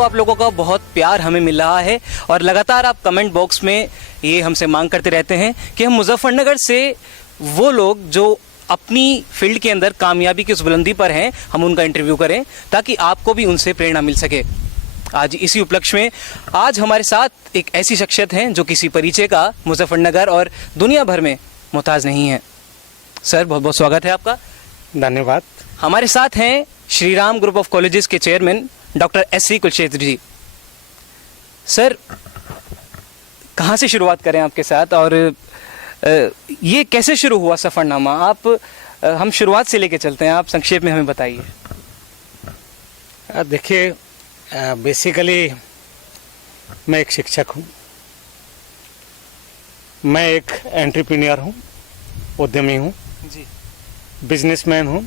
तो आप लोगों का बहुत प्यार हमें मिल रहा है और लगातार आप कमेंट बॉक्स में ये हमसे मांग करते रहते हैं कि हम मुजफ्फरनगर से वो लोग जो अपनी फील्ड के अंदर कामयाबी की उस बुलंदी पर हैं, हम उनका इंटरव्यू करें ताकि आपको भी उनसे प्रेरणा मिल सके। आज इसी उपलक्ष्य में आज हमारे साथ एक ऐसी शख्सियत हैं जो किसी परिचय का मुजफ्फरनगर और दुनिया भर में मोहताज नहीं है। सर, बहुत बहुत स्वागत है आपका। धन्यवाद। हमारे साथ हैं Shri Ram group of colleges के चेयरमैन डॉक्टर एस.सी. कुलक्षेत्र जी। सर, कहाँ से शुरुआत करें आपके साथ और ये कैसे शुरू हुआ सफ़रनामा? हम शुरुआत से लेके चलते हैं, आप संक्षेप में हमें बताइए। देखिए, बेसिकली मैं एक शिक्षक हूँ, मैं एक एंटरप्रेन्योर हूँ, उद्यमी हूँ जी, बिजनेसमैन हूँ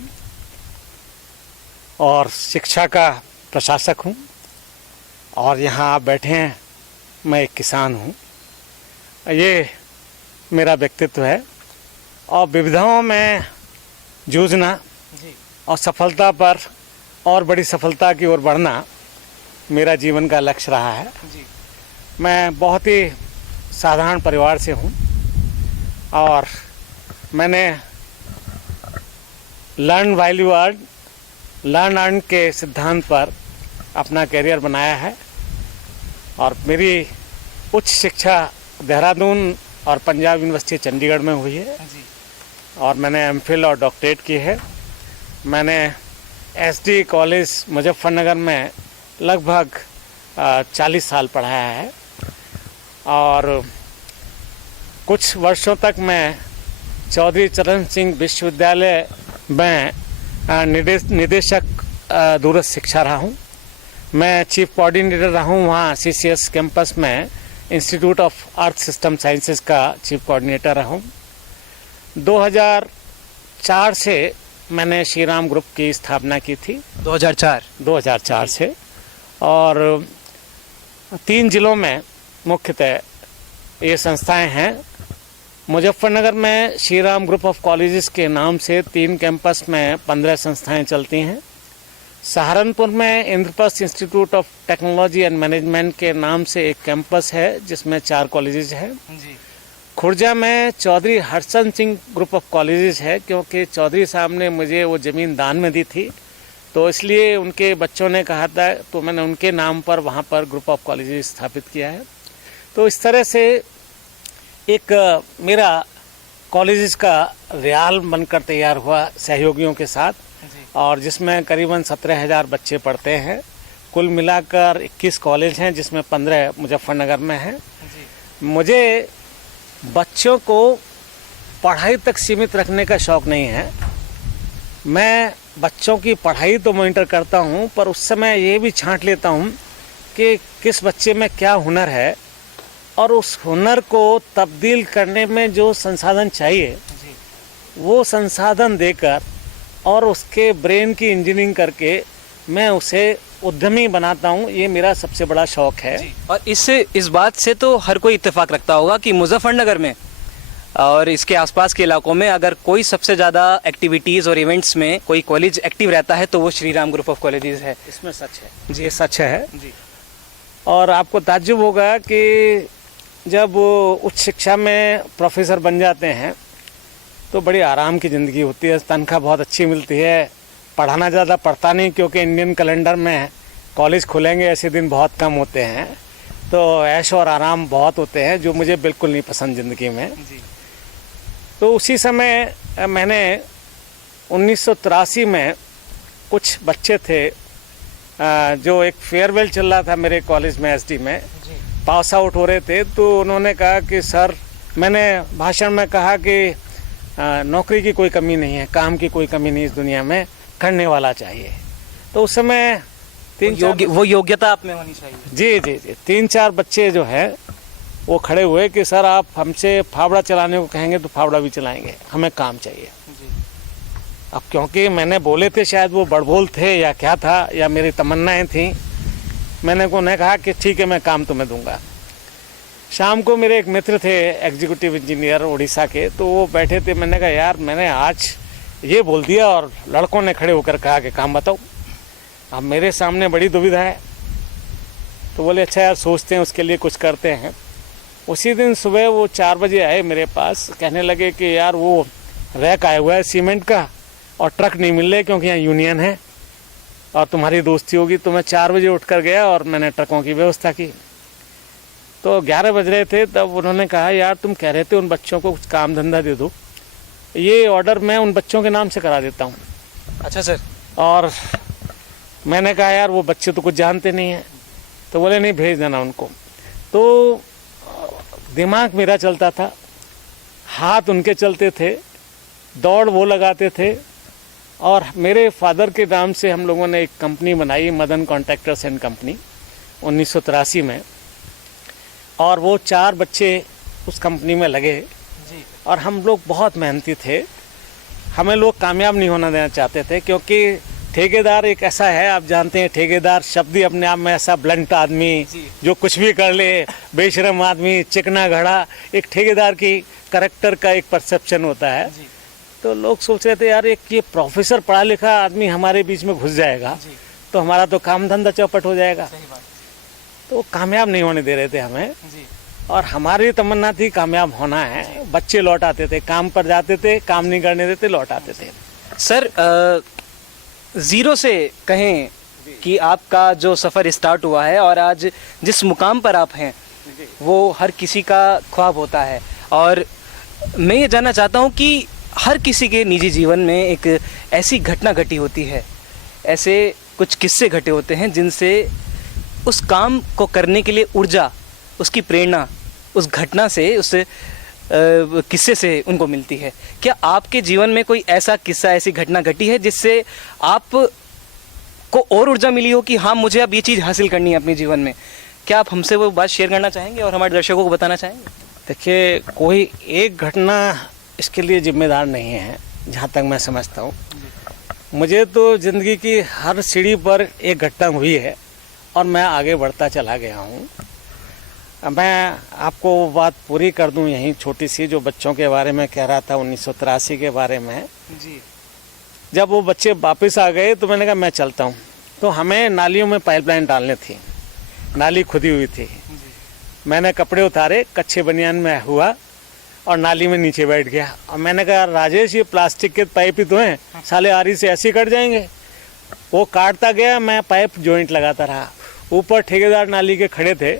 और शिक्षा का प्रशासक हूँ। और यहाँ आप बैठे हैं, मैं एक किसान हूँ। ये मेरा व्यक्तित्व है और विविधाओं में जूझना और सफलता पर और बड़ी सफलता की ओर बढ़ना मेरा जीवन का लक्ष्य रहा है। मैं बहुत ही साधारण परिवार से हूँ और मैंने learn value earn, learn earn के सिद्धांत पर अपना करियर बनाया है और मेरी उच्च शिक्षा देहरादून और पंजाब यूनिवर्सिटी चंडीगढ़ में हुई है और मैंने एमफिल और डॉक्टरेट की है। मैंने एसडी कॉलेज मुजफ्फरनगर में लगभग 40 साल पढ़ाया है और कुछ वर्षों तक मैं चौधरी चरण सिंह विश्वविद्यालय में निदेशक दूरस्थ शिक्षा रहा हूँ। मैं चीफ कोऑर्डिनेटर रहा हूँ वहाँ CCS कैंपस में, institute of earth system sciences का चीफ कोऑर्डिनेटर रहा हूँ। 2004 से मैंने श्री राम ग्रुप की स्थापना की थी। 2004 से और 3 जिलों में मुख्यतः ये संस्थाएं हैं। मुजफ्फरनगर में Shri Ram group of colleges के नाम से 3 कैंपस में 15 संस्थाएं चलती हैं। सहारनपुर में Indraprastha institute of technology and management के नाम से एक कैंपस है जिसमें 4 कॉलेजेस हैं। खुर्जा में Chaudhary Harchand Singh group of colleges है, क्योंकि चौधरी साहब ने मुझे वो ज़मीन दान में दी थी, तो इसलिए उनके बच्चों ने कहा था, तो मैंने उनके नाम पर वहाँ पर ग्रुप ऑफ कॉलेजेस स्थापित किया है। तो इस तरह से एक मेरा कॉलेजेस का रियाल बनकर तैयार हुआ सहयोगियों के साथ, और जिसमें करीबन 17,000 बच्चे पढ़ते हैं। कुल मिलाकर 21 कॉलेज हैं जिसमें 15 मुजफ्फरनगर में हैं। मुझे बच्चों को पढ़ाई तक सीमित रखने का शौक़ नहीं है। मैं बच्चों की पढ़ाई तो मॉनिटर करता हूँ, पर उस समय ये भी छांट लेता हूँ कि किस बच्चे में क्या हुनर है और उस हुनर को तब्दील करने में जो संसाधन चाहिए वो संसाधन देकर और उसके ब्रेन की इंजीनियरिंग करके मैं उसे उद्यमी बनाता हूँ। ये मेरा सबसे बड़ा शौक़ है। और इस बात से तो हर कोई इत्तेफाक रखता होगा कि मुजफ्फरनगर में और इसके आसपास के इलाकों में अगर कोई सबसे ज़्यादा एक्टिविटीज़ और इवेंट्स में कोई कॉलेज एक्टिव रहता है तो वो Shri Ram group of colleges है। इसमें सच है जी, सच है जी। और आपको ताज्जुब होगा कि जब वो उच्च शिक्षा में प्रोफेसर बन जाते हैं तो बड़ी आराम की ज़िंदगी होती है, तनख्वाह बहुत अच्छी मिलती है, पढ़ाना ज़्यादा पड़ता नहीं, क्योंकि इंडियन कैलेंडर में कॉलेज खुलेंगे ऐसे दिन बहुत कम होते हैं, तो ऐश और आराम बहुत होते हैं, जो मुझे बिल्कुल नहीं पसंद ज़िंदगी में जी। तो उसी समय मैंने 1983 में कुछ बच्चे थे जो एक फेयरवेल चल रहा था मेरे कॉलेज में एसडी में, पास आउट हो रहे थे, तो उन्होंने कहा कि सर, मैंने भाषण में कहा कि नौकरी की कोई कमी नहीं है, काम की कोई कमी नहीं इस दुनिया में, करने वाला चाहिए। तो उस समय वो योग्यता आप में होनी चाहिए। जी जी जी। 3-4 बच्चे जो है वो खड़े हुए कि सर आप हमसे फावड़ा चलाने को कहेंगे तो फावड़ा भी चलाएंगे, हमें काम चाहिए जी। अब क्योंकि मैंने बोले थे, शायद वो बड़बोल थे या क्या था, या मेरी तमन्नाएं थी, मैंने उन्हें कहा कि ठीक है, मैं काम तुम्हें दूंगा। शाम को मेरे एक मित्र थे एग्जीक्यूटिव इंजीनियर उड़ीसा के, तो वो बैठे थे। मैंने कहा यार, मैंने आज ये बोल दिया और लड़कों ने खड़े होकर कहा कि काम बताओ। अब मेरे सामने बड़ी दुविधा है तो बोले अच्छा यार सोचते हैं, उसके लिए कुछ करते हैं। उसी दिन सुबह वो 4 बजे आए मेरे पास, कहने लगे कि यार वो रैक आया हुआ है सीमेंट का और ट्रक नहीं मिल रहे क्योंकि यहाँ यूनियन है और तुम्हारी दोस्ती होगी। तो मैं 4 बजे उठ कर गया और मैंने ट्रकों की व्यवस्था की। तो 11 बज रहे थे, तब उन्होंने कहा यार तुम कह रहे थे उन बच्चों को कुछ काम धंधा दे दो, ये ऑर्डर मैं उन बच्चों के नाम से करा देता हूँ। अच्छा सर। और मैंने कहा यार वो बच्चे तो कुछ जानते नहीं हैं। तो बोले नहीं, भेज देना उनको। तो दिमाग मेरा चलता था, हाथ उनके चलते थे, दौड़ वो लगाते थे। और मेरे फादर के नाम से हम लोगों ने एक कंपनी बनाई, मदन कॉन्ट्रैक्टर्स एंड कंपनी, 1983 में। और वो 4 बच्चे उस कंपनी में लगे जी। और हम लोग बहुत मेहनती थे। हमें लोग कामयाब नहीं होना देना चाहते थे, क्योंकि ठेकेदार एक ऐसा है, आप जानते हैं ठेकेदार शब्द ही अपने आप में ऐसा ब्लंट आदमी जो कुछ भी कर ले, बेशरम आदमी, चिकना घड़ा, एक ठेकेदार की कैरेक्टर का एक परसेप्शन होता है। तो लोग सोच रहे थे यार एक ये प्रोफेसर पढ़ा लिखा आदमी हमारे बीच में घुस जाएगा तो हमारा तो काम धंधा चौपट हो जाएगा। तो कामयाब नहीं होने दे रहे थे हमें, और हमारी तमन्ना थी कामयाब होना है। बच्चे लौट आते थे, काम पर जाते थे, काम नहीं करने देते, लौट आते थे। सर जीरो से कहें कि आपका जो सफ़र स्टार्ट हुआ है और आज जिस मुकाम पर आप हैं वो हर किसी का ख्वाब होता है। और मैं ये जानना चाहता हूँ कि हर किसी के निजी जीवन में एक ऐसी घटना घटी होती है, ऐसे कुछ किस्से घटे होते हैं जिनसे उस काम को करने के लिए ऊर्जा, उसकी प्रेरणा उस घटना से, उस किस्से से उनको मिलती है। क्या आपके जीवन में कोई ऐसा किस्सा, ऐसी घटना घटी है जिससे आप को और ऊर्जा मिली हो कि हाँ मुझे अब ये चीज़ हासिल करनी है अपने जीवन में? क्या आप हमसे वो बात शेयर करना चाहेंगे और हमारे दर्शकों को बताना चाहेंगे? देखिए, कोई एक घटना इसके लिए जिम्मेदार नहीं है जहाँ तक मैं समझता हूँ। मुझे तो ज़िंदगी की हर सीढ़ी पर एक घटना हुई है और मैं आगे बढ़ता चला गया हूँ। मैं आपको बात पूरी कर दूं यहीं छोटी सी, जो बच्चों के बारे में कह रहा था 1983 के बारे में जी। जब वो बच्चे वापस आ गए तो मैंने कहा मैं चलता हूं। तो हमें नालियों में पाइपलाइन डालनी थी, नाली खुदी हुई थी। मैंने कपड़े उतारे, कच्चे बनियान में हुआ और नाली में नीचे बैठ गया। और मैंने कहा राजेश ये प्लास्टिक के पाइप ही तो हैं, साले आरी से ऐसे कट जाएंगे। वो काटता गया, मैं पाइप जॉइंट लगाता रहा। ऊपर ठेकेदार नाली के खड़े थे,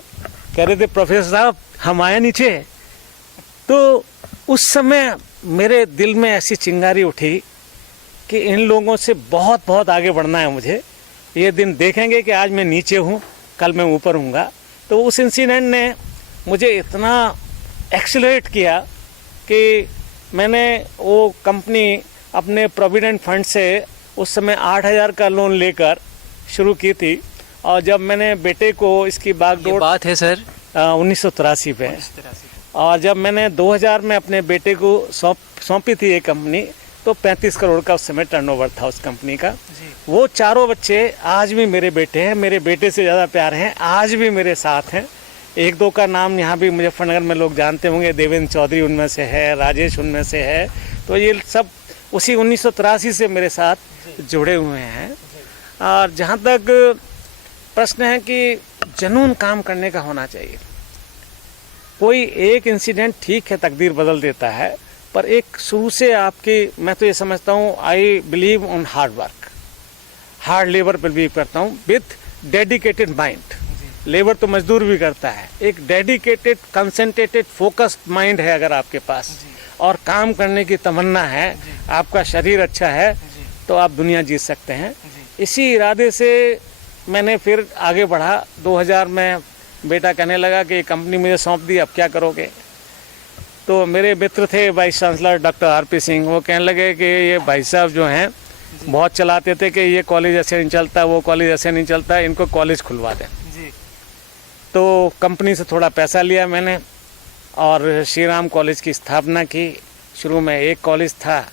कह रहे थे प्रोफेसर साहब हम आए नीचे। तो उस समय मेरे दिल में ऐसी चिंगारी उठी कि इन लोगों से बहुत बहुत आगे बढ़ना है मुझे। ये दिन देखेंगे कि आज मैं नीचे हूँ, कल मैं ऊपर हूँगा। तो उस इंसिडेंट ने मुझे इतना एक्सीलरेट किया कि मैंने वो कंपनी अपने प्रोविडेंट फंड से उस समय 8,000 का लोन लेकर शुरू की थी। और जब मैंने बेटे को इसकी बागडोर, बात है सर 1983 पे, और जब मैंने 2000 में अपने बेटे को सौंपी थी ये कंपनी, तो 35 करोड़ का उस समय टर्नओवर था उस कंपनी का। वो चारों बच्चे आज भी मेरे बेटे हैं, मेरे बेटे से ज़्यादा प्यार हैं, आज भी मेरे साथ हैं। एक दो का नाम यहाँ भी मुजफ्फरनगर में लोग जानते होंगे, देवेंद्र चौधरी उनमें से है, राजेश उनमें से है। तो ये सब उसी 1983 से मेरे साथ जुड़े हुए हैं। और जहाँ तक प्रश्न है कि जुनून काम करने का होना चाहिए। कोई एक इंसिडेंट ठीक है, तकदीर बदल देता है, पर एक शुरू से आपकी, मैं तो ये समझता हूँ, I believe on hard work, hard labour पर बिलीव करता हूँ, विथ डेडिकेटेड माइंड। लेबर तो मजदूर भी करता है, एक डेडिकेटेड, कंसंट्रेटेड, फोकस्ड माइंड है अगर आपके पास, और काम करने की तमन्ना है, आपका शरीर अच्छा है, तो आप दुनिया जीत सकते हैं। इसी इरादे से मैंने फिर आगे बढ़ा। 2000 में बेटा कहने लगा कि कंपनी मुझे सौंप दी, अब क्या करोगे? तो मेरे मित्र थे vice chancellor doctor RP. Singh, वो कहने लगे कि ये भाई साहब जो हैं बहुत चलाते थे कि ये कॉलेज ऐसे नहीं चलता, वो कॉलेज ऐसे नहीं चलता, इनको कॉलेज खुलवा दें। तो कंपनी से थोड़ा पैसा लिया मैंने और श्री राम कॉलेज की स्थापना की। शुरू में एक कॉलेज था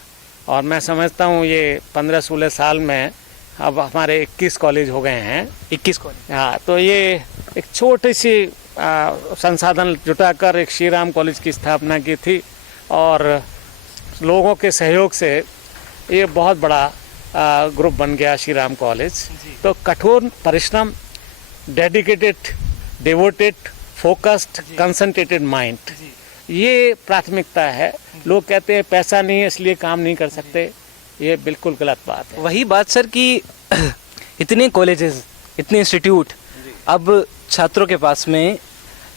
और मैं समझता हूँ ये 15-16 साल में अब हमारे 21 कॉलेज हो गए हैं। 21 कॉलेज? हाँ, तो ये एक छोटी सी संसाधन जुटाकर एक श्री राम कॉलेज की स्थापना की थी और लोगों के सहयोग से ये बहुत बड़ा ग्रुप बन गया श्री राम कॉलेज। तो कठोर परिश्रम, dedicated devoted, focused, concentrated mind, ये प्राथमिकता है। लोग कहते हैं पैसा नहीं है इसलिए काम नहीं कर सकते, ये बिल्कुल गलत बात है। वही बात सर कि इतने कॉलेजेस, इतने इंस्टीट्यूट अब छात्रों के पास में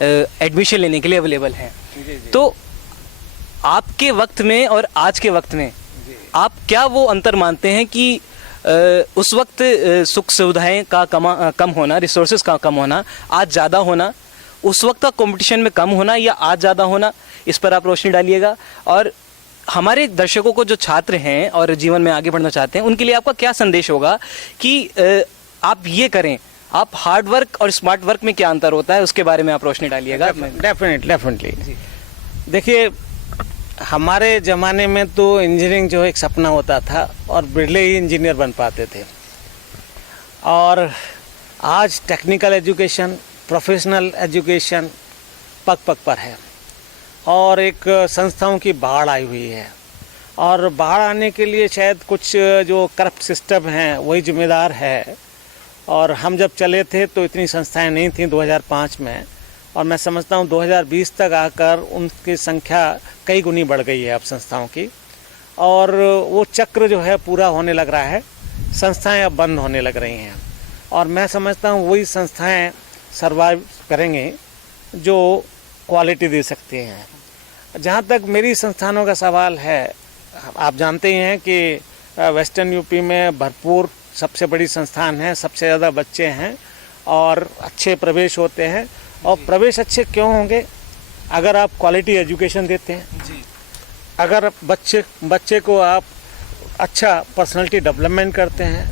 एडमिशन लेने के लिए अवेलेबल हैं, तो आपके वक्त में और आज के वक्त में आप क्या वो अंतर मानते हैं कि उस वक्त सुख सुविधाएं का कम होना, रिसोर्सेज का कम होना, आज ज़्यादा होना, उस वक्त का कंपटीशन में कम होना या आज ज़्यादा होना, इस पर आप रोशनी डालिएगा। और हमारे दर्शकों को जो छात्र हैं और जीवन में आगे बढ़ना चाहते हैं उनके लिए आपका क्या संदेश होगा कि आप ये करें, आप हार्ड वर्क और स्मार्ट वर्क में क्या अंतर होता है, उसके बारे में आप रोशनी डालिएगा। डेफिनेटली देखिए, हमारे ज़माने में तो इंजीनियरिंग जो एक सपना होता था और बिरले ही इंजीनियर बन पाते थे, और आज टेक्निकल एजुकेशन, प्रोफेशनल एजुकेशन पग पग पर है और एक संस्थाओं की बाढ़ आई हुई है। और बाढ़ आने के लिए शायद कुछ जो करप्ट सिस्टम हैं वही जिम्मेदार है। और हम जब चले थे तो इतनी संस्थाएं नहीं थीं 2005 में, और मैं समझता हूं 2020 तक आकर उनकी संख्या कई गुनी बढ़ गई है अब संस्थाओं की, और वो चक्र जो है पूरा होने लग रहा है, संस्थाएं अब बंद होने लग रही हैं। और मैं समझता हूं वही संस्थाएं सर्वाइव करेंगे जो क्वालिटी दे सकती हैं। जहाँ तक मेरी संस्थानों का सवाल है, आप जानते ही हैं कि वेस्टर्न यूपी में भरपूर सबसे बड़ी संस्थान है, सबसे ज़्यादा बच्चे हैं और अच्छे प्रवेश होते हैं। और प्रवेश अच्छे क्यों होंगे? अगर आप क्वालिटी एजुकेशन देते हैं जी। अगर बच्चे को आप अच्छा पर्सनालिटी डेवलपमेंट करते हैं,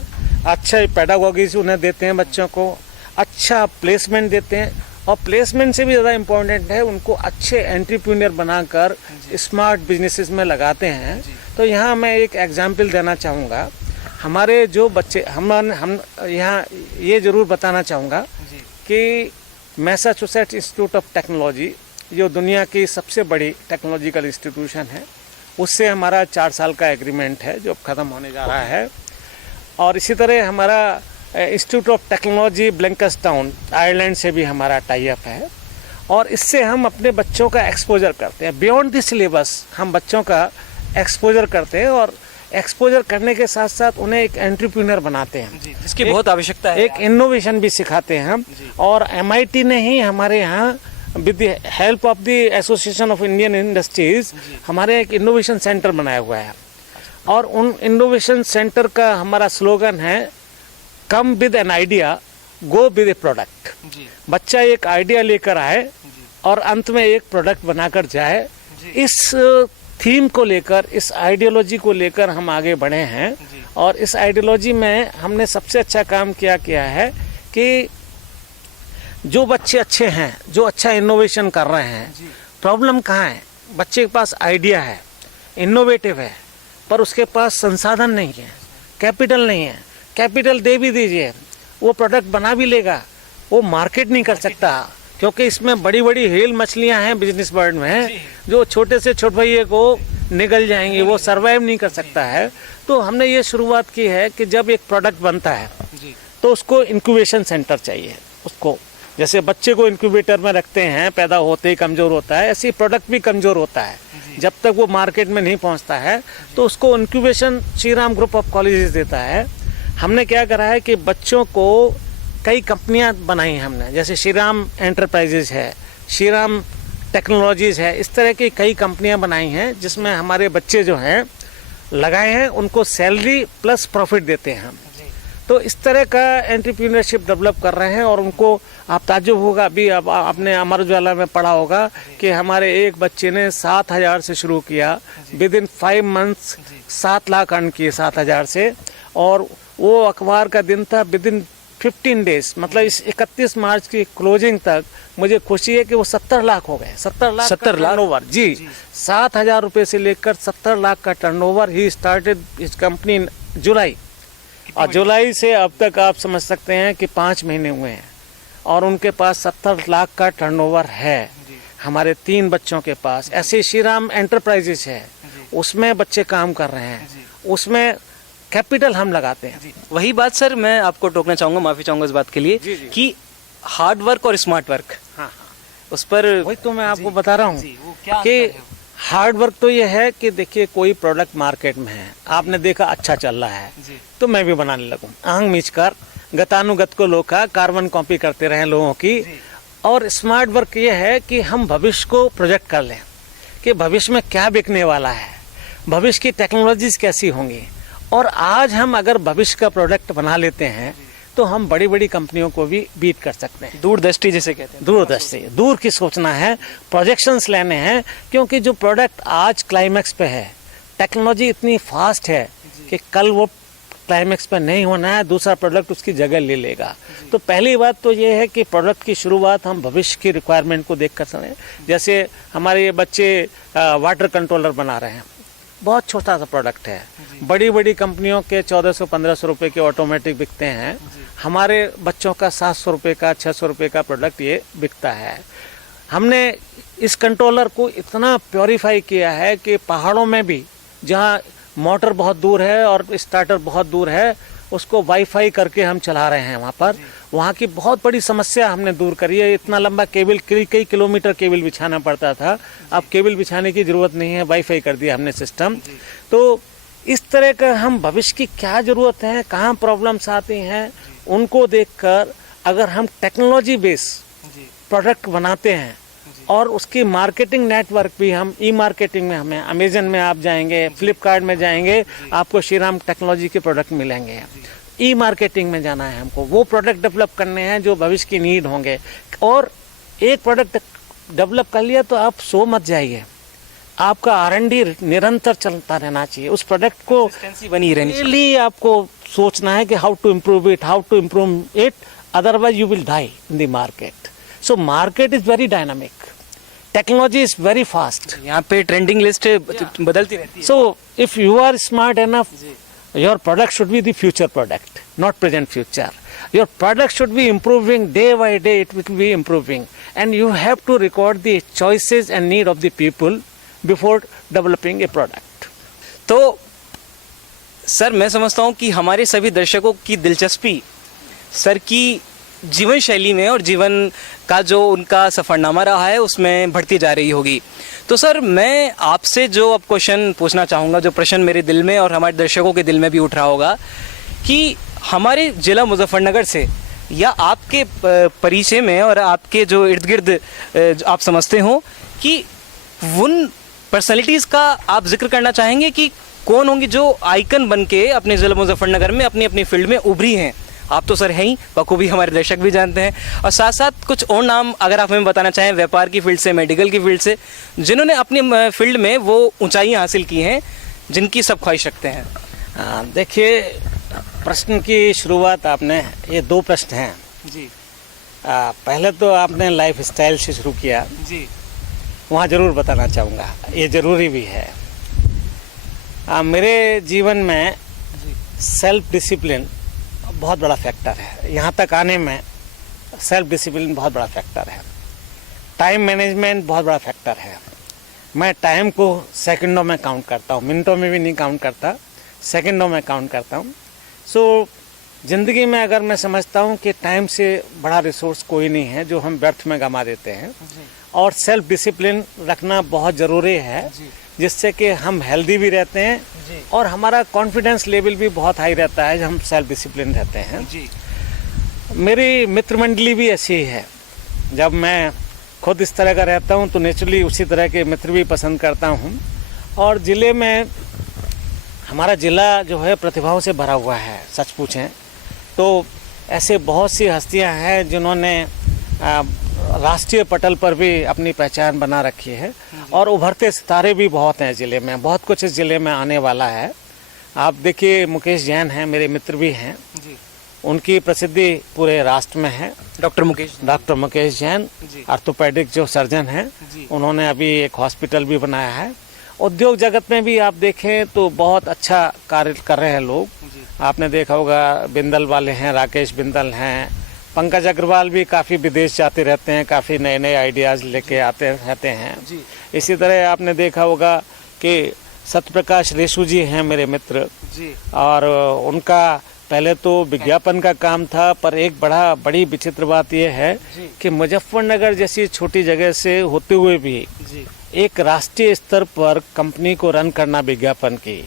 अच्छा पेडागोगी उन्हें देते हैं, बच्चों को अच्छा प्लेसमेंट देते हैं, और प्लेसमेंट से भी ज़्यादा इम्पोर्टेंट है उनको अच्छे एंटरप्रेन्योर बनाकर स्मार्ट बिजनेसेस में लगाते हैं। तो यहाँ मैं एक एग्जांपल देना चाहूँगा। हमारे जो बच्चे हम यहाँ ये ज़रूर बताना चाहूँगा कि मैसाचुसेट्स इंस्टीट्यूट ऑफ टेक्नोलॉजी जो दुनिया की सबसे बड़ी टेक्नोलॉजिकल इंस्टीट्यूशन है, उससे हमारा 4 साल का एग्रीमेंट है जो अब ख़त्म होने जा रहा है। और इसी तरह हमारा इंस्टीट्यूट ऑफ टेक्नोलॉजी ब्लैंकस्टाउन आयरलैंड से भी हमारा टाई अप है, और इससे हम अपने बच्चों का एक्सपोजर करते हैं। बियॉन्ड द सिलेबस हम बच्चों का एक्सपोजर करते हैं, और एक्सपोजर करने के साथ साथ उन्हें एक एंटरप्रेन्योर बनाते हैं, जिसकी बहुत आवश्यकता है। एक इनोवेशन भी सिखाते हैं हम। और MIT ने ही हमारे यहाँ with the help of the association of Indian industries हमारे एक इनोवेशन सेंटर बनाया हुआ है, और उन इनोवेशन सेंटर का हमारा स्लोगन है come with an idea, go with A product. बच्चा एक आइडिया लेकर आए और अंत में एक प्रोडक्ट बनाकर जाए। इस थीम को लेकर, इस आइडियोलॉजी को लेकर हम आगे बढ़े हैं, और इस आइडियोलॉजी में हमने सबसे अच्छा काम किया है कि जो बच्चे अच्छे हैं, जो अच्छा इनोवेशन कर रहे हैं, प्रॉब्लम कहाँ है? बच्चे के पास आइडिया है, इनोवेटिव है, पर उसके पास संसाधन नहीं है, कैपिटल नहीं है। कैपिटल दे भी दीजिए, वो प्रोडक्ट बना भी लेगा, वो मार्केट नहीं कर सकता, क्योंकि इसमें बड़ी बड़ी हेल मछलियां हैं बिजनेस वर्ल्ड में, जो छोटे से छोटे भैया को निगल जाएंगे, वो सरवाइव नहीं कर सकता है। तो हमने ये शुरुआत की है कि जब एक प्रोडक्ट बनता है तो उसको इंक्यूबेशन सेंटर चाहिए। उसको जैसे बच्चे को इंक्यूबेटर में रखते हैं, पैदा होते ही कमज़ोर होता है, ऐसे प्रोडक्ट भी कमज़ोर होता है जब तक वो मार्केट में नहीं पहुंचता है। तो उसको incubation Shriram group of colleges देता है। हमने क्या करा है कि बच्चों को कई कंपनियां बनाई हैं हमने, जैसे श्रीराम एंटरप्राइजेज है, श्रीराम टेक्नोलॉजीज है, इस तरह की कई कंपनियां बनाई हैं जिसमें हमारे बच्चे जो हैं लगाए हैं, उनको सैलरी प्लस प्रॉफिट देते हैं हम। तो इस तरह का एंटरप्रेन्योरशिप डेवलप कर रहे हैं, और उनको आप ताज्जुब होगा, अभी अब आपने अमर उजाला में पढ़ा होगा कि हमारे एक बच्चे ने 7,000 से शुरू किया, with in 5 months 7 lakh earn किए 7,000 से। और वो अखबार का दिन था, विद इन 15 डेज, मतलब इस 31 मार्च की क्लोजिंग तक मुझे खुशी है कि वो 70 लाख हो गए। 70 लाख टर्नओवर जी, 7,000 रुपये से लेकर 70 लाख का टर्नओवर। ही स्टार्टेड इस कंपनी इन जुलाई, और जुलाई से अब तक आप समझ सकते हैं कि 5 महीने हुए हैं, और उनके पास 70 लाख का टर्नओवर है। हमारे 3 बच्चों के पास ऐसे श्रीराम एंटरप्राइजेस है, उसमें बच्चे काम कर रहे हैं, उसमें कैपिटल हम लगाते हैं। वही बात सर मैं आपको टोकना चाहूँगा, माफ़ी चाहूँगा इस बात के लिए कि हार्ड वर्क और स्मार्ट वर्क, हाँ, उस पर वही तो मैं आपको बता रहा हूँ वो क्या कि अंतर है? हार्ड वर्क तो ये है कि देखिए कोई प्रोडक्ट मार्केट में है, आपने देखा अच्छा चल रहा है जी। तो मैं भी बनाने लगूं, आंग मीचकर गतानुगत को लोका कार्बन कॉपी करते रहें लोगों की। और स्मार्ट वर्क ये है कि हम भविष्य को प्रोजेक्ट कर लें कि भविष्य में क्या बिकने वाला है, भविष्य की टेक्नोलॉजीज कैसी होंगी, और आज हम अगर भविष्य का प्रोडक्ट बना लेते हैं तो हम बड़ी बड़ी कंपनियों को भी बीट कर सकते हैं। दूरदृष्टि जिसे कहते हैं, दूरदृष्टि, दूर की सोचना है, प्रोजेक्शंस लेने हैं, क्योंकि जो प्रोडक्ट आज क्लाइमैक्स पे है, टेक्नोलॉजी इतनी फास्ट है कि कल वो क्लाइमैक्स पे नहीं होना है, दूसरा प्रोडक्ट उसकी जगह ले लेगा। तो पहली बात तो ये है कि प्रोडक्ट की शुरुआत हम भविष्य की रिक्वायरमेंट को देख कर करें। जैसे हमारे ये बच्चे वाटर कंट्रोलर बना रहे हैं, बहुत छोटा सा प्रोडक्ट है, बड़ी बड़ी कंपनियों के 1400-1500 रुपए के ऑटोमेटिक बिकते हैं, हमारे बच्चों का 700 रुपये का 600 रुपये का प्रोडक्ट ये बिकता है। हमने इस कंट्रोलर को इतना प्योरीफाई किया है कि पहाड़ों में भी जहाँ मोटर बहुत दूर है और स्टार्टर बहुत दूर है, उसको वाईफाई करके हम चला रहे हैं वहाँ पर। वहाँ की बहुत बड़ी समस्या हमने दूर करी है। इतना लंबा केबल, कई किलोमीटर केबल बिछाना पड़ता था, अब केबल बिछाने की ज़रूरत नहीं है, वाईफाई कर दिया हमने सिस्टम। तो इस तरह का हम भविष्य की क्या ज़रूरत है, कहाँ प्रॉब्लम्स आती हैं, उनको देखकर अगर हम टेक्नोलॉजी बेस प्रोडक्ट बनाते हैं और उसकी मार्केटिंग नेटवर्क भी हम ई मार्केटिंग में, हमें अमेजन में आप जाएंगे, फ्लिपकार्ट में जाएंगे, आपको श्रीराम टेक्नोलॉजी के प्रोडक्ट मिलेंगे। ई मार्केटिंग में जाना है हमको, वो प्रोडक्ट डेवलप करने हैं जो भविष्य की नीड होंगे। और एक प्रोडक्ट डेवलप कर लिया तो आप सो मत जाइए, आपका R&D निरंतर चलता रहना चाहिए। उस प्रोडक्ट को बनी रहनी चाहिए। डेली आपको सोचना है कि how to improve it, otherwise you will die in the market. So market is very dynamic, technology is very fast, यहाँ पे ट्रेंडिंग लिस्ट बदलती रहती है। So if you are smart enough, your product should be the future product, not present future. Your product should be improving day by day, it will be improving, and you have to record the choices and need of the people before developing a product. तो sir मैं समझता हूँ कि हमारे सभी दर्शकों की दिलचस्पी सर की जीवन शैली में और जीवन का जो उनका सफ़रनामा रहा है उसमें बढ़ती जा रही होगी। तो सर मैं आपसे जो अब क्वेश्चन पूछना चाहूँगा, जो प्रश्न मेरे दिल में और हमारे दर्शकों के दिल में भी उठ रहा होगा, कि हमारे ज़िला मुजफ्फरनगर से या आपके परिचय में और आपके जो इर्द गिर्द आप समझते हो कि उन पर्सनैलिटीज़ का आप जिक्र करना चाहेंगे कि कौन होंगी जो आइकन बन के अपने ज़िला मुजफ्फरनगर में अपनी अपनी फील्ड में उभरी हैं? आप तो सर हैं ही, बखूबी हमारे दर्शक भी जानते हैं, और साथ साथ कुछ और नाम अगर आप हमें बताना चाहें व्यापार की फील्ड से, मेडिकल की फील्ड से, जिन्होंने अपनी फील्ड में वो ऊंचाइयां हासिल की हैं जिनकी सब ख्वाहिश रखते हैं। देखिए, प्रश्न की शुरुआत आपने, ये दो प्रश्न हैं जी। पहले तो आपने लाइफ स्टाइल से शुरू किया जी, वहाँ ज़रूर बताना चाहूँगा, ये ज़रूरी भी है। मेरे जीवन में सेल्फ डिसिप्लिन बहुत बड़ा फैक्टर है, यहाँ तक आने में सेल्फ डिसिप्लिन बहुत बड़ा फैक्टर है, टाइम मैनेजमेंट बहुत बड़ा फैक्टर है। मैं टाइम को सेकंडों में काउंट करता हूँ, मिनटों में भी नहीं काउंट करता, सेकंडों में काउंट करता हूँ। सो ज़िंदगी में अगर मैं समझता हूँ कि टाइम से बड़ा रिसोर्स कोई नहीं है जो हम व्यर्थ में गंवा देते हैं, और सेल्फ डिसिप्लिन रखना बहुत ज़रूरी है, जिससे कि हम हेल्दी भी रहते हैं और हमारा कॉन्फिडेंस लेवल भी बहुत हाई रहता है जब हम सेल्फ डिसिप्लिन रहते हैं। मेरी मित्र मंडली भी ऐसी ही है, जब मैं खुद इस तरह का रहता हूँ तो नेचुरली उसी तरह के मित्र भी पसंद करता हूँ। और ज़िले में हमारा ज़िला जो है प्रतिभाओं से भरा हुआ है, सच पूछें तो ऐसे बहुत सी हस्तियाँ हैं जिन्होंने राष्ट्रीय पटल पर भी अपनी पहचान बना रखी है, और उभरते सितारे भी बहुत हैं ज़िले में, बहुत कुछ इस ज़िले में आने वाला है। आप देखिए, मुकेश जैन हैं, मेरे मित्र भी हैं, उनकी प्रसिद्धि पूरे राष्ट्र में है। डॉक्टर मुकेश जैन ऑर्थोपेडिक जो सर्जन हैं, उन्होंने अभी एक हॉस्पिटल भी बनाया है। उद्योग जगत में भी आप देखें तो बहुत अच्छा कार्य कर रहे हैं लोग। आपने देखा होगा, बिंदल वाले हैं, राकेश बिंदल हैं, पंकज अग्रवाल भी काफ़ी विदेश जाते रहते हैं, काफ़ी नए नए आइडियाज़ लेके आते रहते हैं। इसी तरह आपने देखा होगा कि सत्यप्रकाश रेशू जी हैं मेरे मित्र, और उनका पहले तो विज्ञापन का काम था, पर एक बड़ी विचित्र बात यह है कि मुजफ्फरनगर जैसी छोटी जगह से होते हुए भी एक राष्ट्रीय स्तर पर कंपनी को रन करना विज्ञापन की,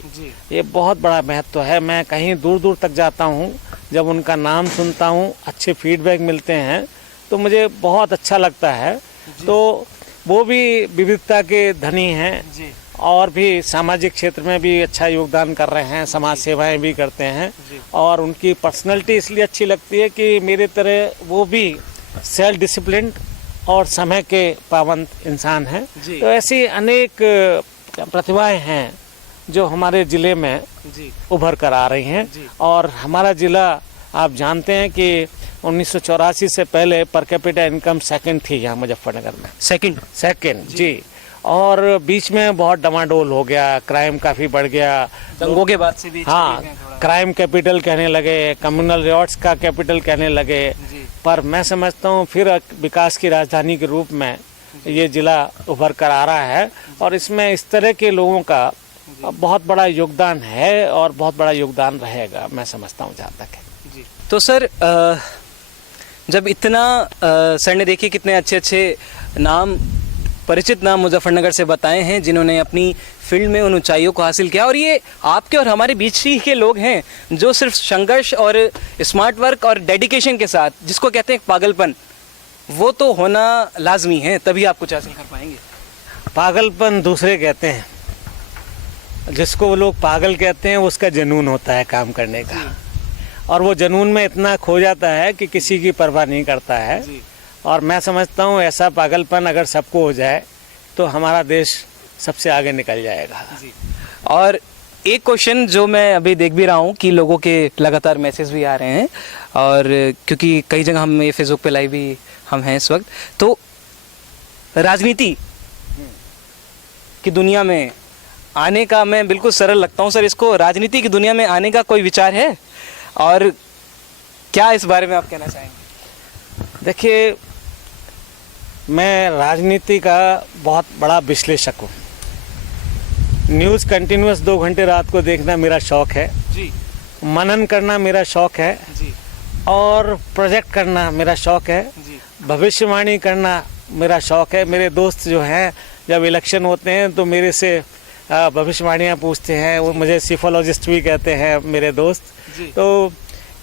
ये बहुत बड़ा महत्व है। मैं कहीं दूर दूर तक जाता हूँ, जब उनका नाम सुनता हूँ, अच्छे फीडबैक मिलते हैं तो मुझे बहुत अच्छा लगता है। तो वो भी विविधता के धनी हैं और भी सामाजिक क्षेत्र में भी अच्छा योगदान कर रहे हैं, समाज सेवाएं भी करते हैं और उनकी पर्सनैलिटी इसलिए अच्छी लगती है कि मेरे तरह वो भी सेल्फ डिसिप्लिन और समय के पाबंद इंसान हैं। तो ऐसी अनेक प्रतिभाएं हैं जो हमारे ज़िले में उभर कर आ रही हैं। और हमारा ज़िला आप जानते हैं कि 1984 से पहले पर कैपिटा इनकम सेकंड थी यहाँ मुजफ्फरनगर में, सेकंड जी। और बीच में बहुत डमाडोल हो गया, क्राइम काफ़ी बढ़ गया, दंगों के बाद से भी हाँ, क्राइम कैपिटल कहने लगे, कम्युनल रिजॉर्ट्स का कैपिटल कहने लगे। पर मैं समझता हूँ फिर विकास की राजधानी के रूप में ये ज़िला उभर कर आ रहा है और इसमें इस तरह के लोगों का बहुत बड़ा योगदान है और बहुत बड़ा योगदान रहेगा, मैं समझता हूँ जहाँ तक है। तो सर जब इतना सर ने देखिए कितने अच्छे अच्छे नाम, परिचित नाम मुजफ्फरनगर से बताए हैं जिन्होंने अपनी फील्ड में उन ऊंचाइयों को हासिल किया, और ये आपके और हमारे बीच ही के लोग हैं जो सिर्फ संघर्ष और स्मार्ट वर्क और डेडिकेशन के साथ, जिसको कहते हैं पागलपन, वो तो होना लाजमी है, तभी आप कुछ हासिल कर पाएंगे। पागलपन दूसरे कहते हैं, जिसको वो लोग पागल कहते हैं उसका जुनून होता है काम करने का, और वो जुनून में इतना खो जाता है कि किसी की परवाह नहीं करता है। और मैं समझता हूँ ऐसा पागलपन अगर सबको हो जाए तो हमारा देश सबसे आगे निकल जाएगा। और एक क्वेश्चन जो मैं अभी देख भी रहा हूँ कि लोगों के लगातार मैसेज भी आ रहे हैं, और क्योंकि कई जगह हम ये फेसबुक पे लाइव भी हम हैं इस वक्त, तो राजनीति की दुनिया में आने का मैं बिल्कुल सरल लगता हूँ सर, इसको राजनीति की दुनिया में आने का कोई विचार है, और क्या इस बारे में आप कहना चाहेंगे? देखिए, मैं राजनीति का बहुत बड़ा विश्लेषक हूँ। न्यूज़ कंटिन्यूस 2 घंटे रात को देखना मेरा शौक़ है जी, मनन करना मेरा शौक़ है जी, और प्रोजेक्ट करना मेरा शौक़ है जी, भविष्यवाणी करना मेरा शौक़ है। मेरे दोस्त जो हैं जब इलेक्शन होते हैं तो मेरे से भविष्यवाणियाँ पूछते हैं, वो मुझे सिफोलॉजिस्ट भी कहते हैं मेरे दोस्त। तो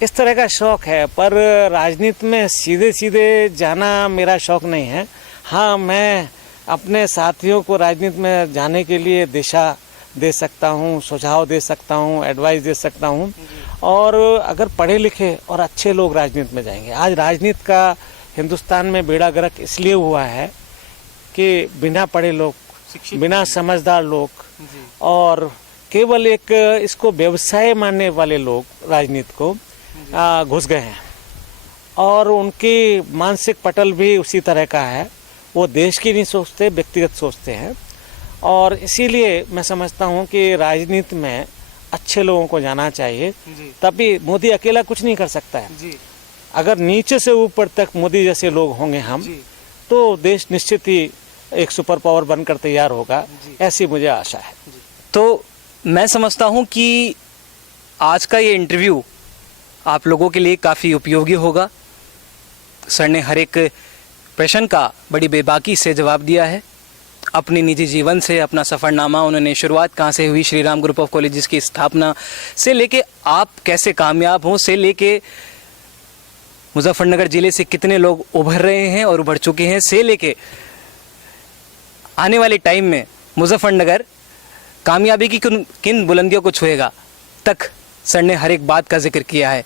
इस तरह का शौक़ है, पर राजनीति में सीधे सीधे जाना मेरा शौक़ नहीं है। हाँ, मैं अपने साथियों को राजनीति में जाने के लिए दिशा दे सकता हूँ, सुझाव दे सकता हूँ, एडवाइस दे सकता हूँ। और अगर पढ़े लिखे और अच्छे लोग राजनीति में जाएंगे, आज राजनीति का हिंदुस्तान में बेड़ा गर्क इसलिए हुआ है कि बिना पढ़े लोग, बिना समझदार लोग और केवल एक इसको व्यवसाय मानने वाले लोग राजनीति को घुस गए हैं, और उनकी मानसिक पटल भी उसी तरह का है। वो देश की नहीं सोचते, व्यक्तिगत सोचते हैं। और इसीलिए मैं समझता हूँ कि राजनीति में अच्छे लोगों को जाना चाहिए, तभी मोदी अकेला कुछ नहीं कर सकता है। अगर नीचे से ऊपर तक मोदी जैसे लोग होंगे हम, तो देश निश्चित ही एक सुपर पावर बनकर तैयार होगा, ऐसी मुझे आशा है। तो मैं समझता हूँ कि आज का ये इंटरव्यू आप लोगों के लिए काफ़ी उपयोगी होगा। सर ने हर एक प्रश्न का बड़ी बेबाकी से जवाब दिया है, अपने निजी जीवन से, अपना सफ़रनामा, उन्होंने शुरुआत कहाँ से हुई, Shri Ram group of colleges की स्थापना से लेके आप कैसे कामयाब हों, से लेके मुजफ्फरनगर ज़िले से कितने लोग उभर रहे हैं और उभर चुके हैं, से लेके आने वाले टाइम में मुजफ्फरनगर कामयाबी की किन बुलंदियों को छुएगा तक सर ने हर एक बात का जिक्र किया है।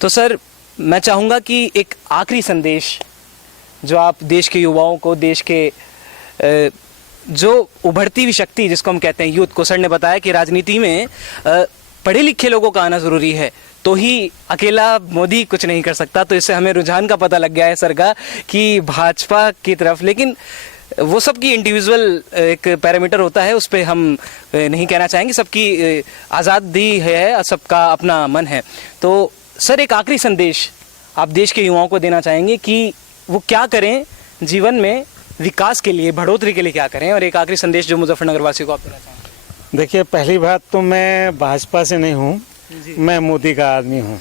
तो सर, मैं चाहूँगा कि एक आखिरी संदेश जो आप देश के युवाओं को, देश के जो उभरती हुई शक्ति जिसको हम कहते हैं यूथ को, सर ने बताया कि राजनीति में पढ़े लिखे लोगों का आना ज़रूरी है, तो ही अकेला मोदी कुछ नहीं कर सकता। तो इससे हमें रुझान का पता लग गया है सर का कि भाजपा की तरफ, लेकिन वो सबकी इंडिविजुअल एक पैरामीटर होता है, उस पर हम नहीं कहना चाहेंगे। सबकी आज़ादी है, सबका अपना मन है। तो सर, एक आखिरी संदेश आप देश के युवाओं को देना चाहेंगे कि वो क्या करें जीवन में, विकास के लिए, बढ़ोतरी के लिए क्या करें, और एक आखिरी संदेश जो मुजफ्फरनगर वासियों को आप देना चाहेंगे? देखिए, पहली बात तो मैं भाजपा से नहीं हूँ, मैं मोदी का आदमी हूँ।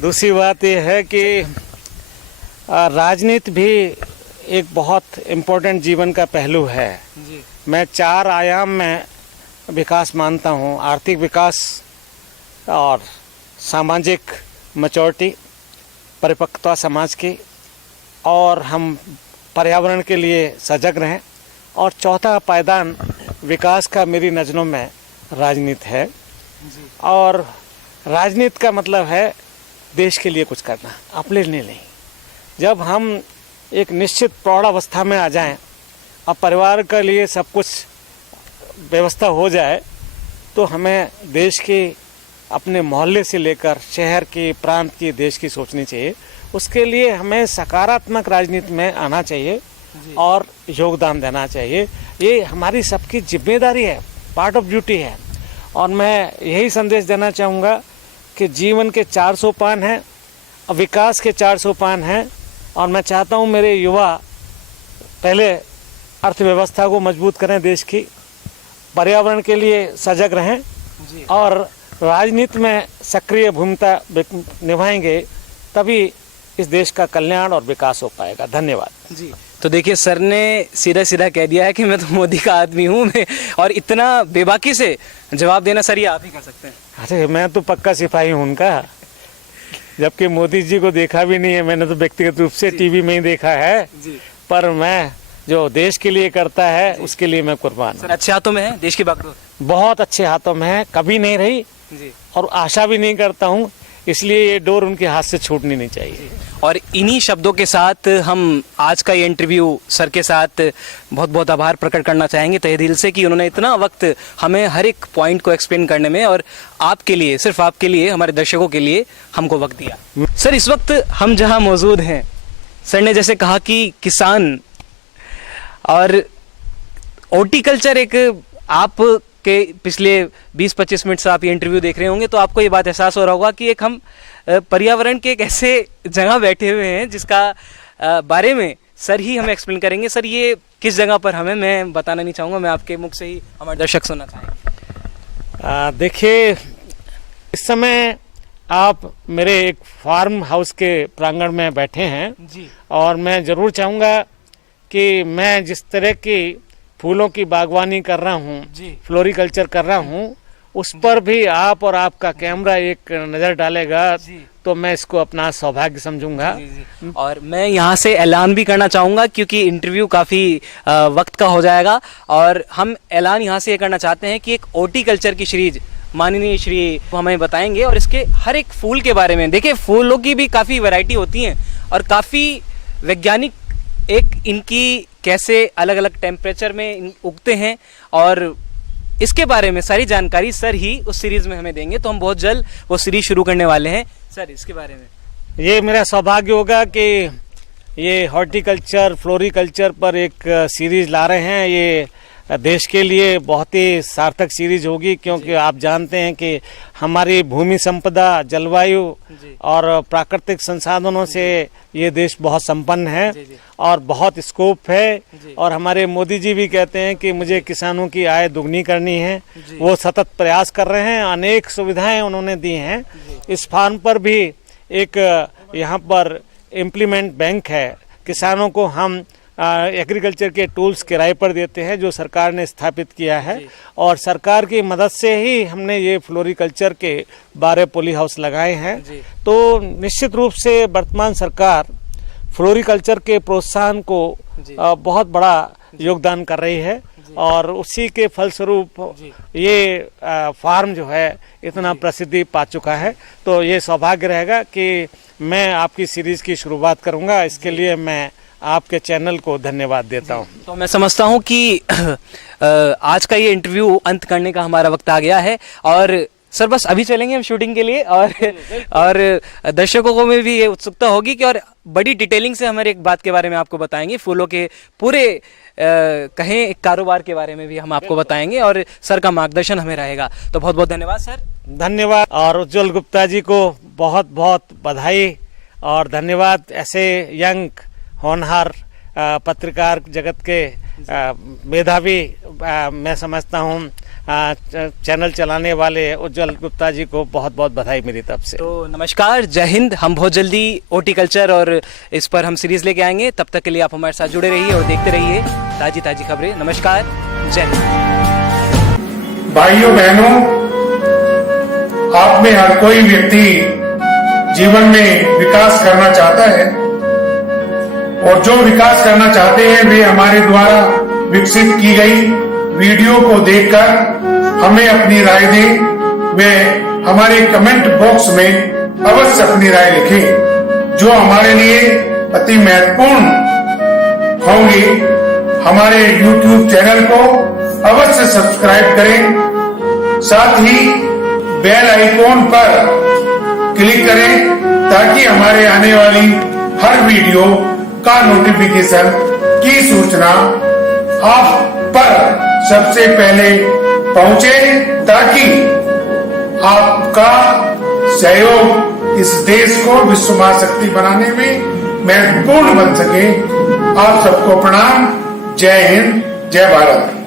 दूसरी बात यह है कि राजनीति भी एक बहुत इम्पोर्टेंट जीवन का पहलू है। मैं 4 आयाम में विकास मानता हूँ, आर्थिक विकास और सामाजिक मैच्योरिटी, परिपक्वता समाज की, और हम पर्यावरण के लिए सजग रहें, और चौथा पायदान विकास का मेरी नज़रों में राजनीति है। और राजनीति का मतलब है देश के लिए कुछ करना, अपने लिए नहीं। जब हम एक निश्चित प्रौढ़ावस्था में आ जाएं, अब परिवार के लिए सब कुछ व्यवस्था हो जाए, तो हमें देश की, अपने मोहल्ले से लेकर शहर की, प्रांत की, देश की सोचनी चाहिए। उसके लिए हमें सकारात्मक राजनीति में आना चाहिए और योगदान देना चाहिए। ये हमारी सबकी जिम्मेदारी है, पार्ट ऑफ ड्यूटी है। और मैं यही संदेश देना चाहूँगा कि जीवन के 4 सोपान हैं, विकास के 4 सोपान हैं, और मैं चाहता हूँ मेरे युवा पहले अर्थव्यवस्था को मजबूत करें, देश की, पर्यावरण के लिए सजग रहें, और राजनीति में सक्रिय भूमिका निभाएंगे, तभी इस देश का कल्याण और विकास हो पाएगा। धन्यवाद जी। तो देखिए, सर ने सीधा सीधा कह दिया है कि मैं तो मोदी का आदमी हूँ मैं, और इतना बेबाकी से जवाब देना सर ये आप ही कर सकते हैं। अरे मैं तो पक्का सिपाही हूँ उनका, जबकि मोदी जी को देखा भी नहीं है मैंने, तो व्यक्तिगत रूप से टीवी में ही देखा है जी। पर मैं जो देश के लिए करता है उसके लिए मैं कुर्बान हूँ। सर अच्छे हाथों में है देश की बागडोर? बहुत अच्छे हाथों में है, कभी नहीं रही जी। और आशा भी नहीं करता हूँ, इसलिए ये डोर उनके हाथ से छूटनी नहीं चाहिए। और इन्हीं शब्दों के साथ हम आज का ये इंटरव्यू सर के साथ बहुत बहुत आभार प्रकट करना चाहेंगे तहे दिल से, कि उन्होंने इतना वक्त हमें हर एक पॉइंट को एक्सप्लेन करने में, और आपके लिए, सिर्फ आपके लिए, हमारे दर्शकों के लिए हमको वक्त दिया। सर, इस वक्त हम जहां मौजूद हैं, सर ने जैसे कहा कि किसान और हॉर्टिकल्चर, एक आप के पिछले 20-25 मिनट से आप ये इंटरव्यू देख रहे होंगे तो आपको ये बात एहसास हो रहा होगा कि एक हम पर्यावरण के एक ऐसे जगह बैठे हुए हैं जिसका बारे में सर ही हमें एक्सप्लेन करेंगे। सर, ये किस जगह पर हमें, मैं बताना नहीं चाहूँगा, मैं आपके मुख से ही हमारे दर्शक सुनना चाहेंगे। देखिए, इस समय आप मेरे एक फार्म हाउस के प्रांगण में बैठे हैं जी। और मैं ज़रूर चाहूँगा कि मैं जिस तरह की फूलों की बागवानी कर रहा हूँ, फ्लोरिकल्चर कर रहा हूँ, उस पर भी आप और आपका कैमरा एक नज़र डालेगा तो मैं इसको अपना सौभाग्य समझूंगा। और मैं यहाँ से ऐलान भी करना चाहूँगा, क्योंकि इंटरव्यू काफ़ी वक्त का हो जाएगा, और हम ऐलान यहाँ से ये करना चाहते हैं कि एक हॉर्टिकल्चर की सीरीज माननीय श्री हमें बताएंगे, और इसके हर एक फूल के बारे में। देखिए, फूलों की भी काफ़ी वैरायटी होती हैं और काफ़ी वैज्ञानिक, एक इनकी कैसे अलग अलग टेम्परेचर में उगते हैं, और इसके बारे में सारी जानकारी सर ही उस सीरीज में हमें देंगे। तो हम बहुत जल्द वो सीरीज शुरू करने वाले हैं। सर, इसके बारे में ये मेरा सौभाग्य होगा कि ये हॉर्टिकल्चर, फ्लोरिकल्चर पर एक सीरीज ला रहे हैं। ये देश के लिए बहुत ही सार्थक सीरीज होगी, क्योंकि आप जानते हैं कि हमारी भूमि संपदा, जलवायु और प्राकृतिक संसाधनों से ये देश बहुत संपन्न है और बहुत स्कोप है। और हमारे मोदी जी भी कहते हैं कि मुझे किसानों की आय दुगनी करनी है, वो सतत प्रयास कर रहे हैं, अनेक सुविधाएं उन्होंने दी हैं। इस फार्म पर भी एक यहाँ पर इम्प्लीमेंट बैंक है, किसानों को हम एग्रीकल्चर के टूल्स किराए पर देते हैं जो सरकार ने स्थापित किया है, और सरकार की मदद से ही हमने ये फ्लोरिकल्चर के 12 पॉली हाउस लगाए हैं। तो निश्चित रूप से वर्तमान सरकार फ्लोरिकल्चर के प्रोत्साहन को बहुत बड़ा योगदान कर रही है, और उसी के फलस्वरूप ये फार्म जो है इतना प्रसिद्धि पा चुका है। तो ये सौभाग्य रहेगा कि मैं आपकी सीरीज की शुरुआत करूंगा, इसके लिए मैं आपके चैनल को धन्यवाद देता हूं। तो मैं समझता हूं कि आज का ये इंटरव्यू अंत करने का हमारा वक्त आ गया है, और सर बस अभी चलेंगे हम शूटिंग के लिए, और दर्शकों को में भी ये उत्सुकता होगी कि और बड़ी डिटेलिंग से हमारे एक बात के बारे में आपको बताएंगे, फूलों के पूरे कहें एक कारोबार के बारे में भी हम आपको बताएंगे, और सर का मार्गदर्शन हमें रहेगा। तो बहुत बहुत धन्यवाद सर। धन्यवाद, और उज्जवल गुप्ता जी को बहुत बहुत बधाई और धन्यवाद। ऐसे यंग होनहार पत्रकार जगत के मेधावी मैं समझता हूँ चैनल चलाने वाले उज्जवल गुप्ता जी को बहुत बहुत बधाई मेरी तरफ से। तो नमस्कार, जय हिंद। हम बहुत जल्दी हॉर्टिकल्चर और इस पर हम सीरीज लेके आएंगे। तब तक के लिए आप हमारे साथ जुड़े रहिए और देखते रहिए ताजी ताजी खबरें। नमस्कार, जय हिंद। भाइयों बहनों, आप में हर कोई व्यक्ति जीवन में विकास करना चाहता है और जो विकास करना चाहते हैं वे हमारे द्वारा विकसित की गई वीडियो को देखकर हमें अपनी राय दें व हमारे कमेंट बॉक्स में अवश्य अपनी राय लिखें जो हमारे लिए अति महत्वपूर्ण होंगे। हमारे YouTube चैनल को अवश्य सब्सक्राइब करें, साथ ही बेल आइकॉन पर क्लिक करें ताकि हमारे आने वाली हर वीडियो का नोटिफिकेशन की सूचना आप पर सबसे पहले पहुंचे, ताकि आपका सहयोग इस देश को विश्व महाशक्ति बनाने में महत्वपूर्ण बन सके। आप सबको प्रणाम। जय हिंद, जय भारत।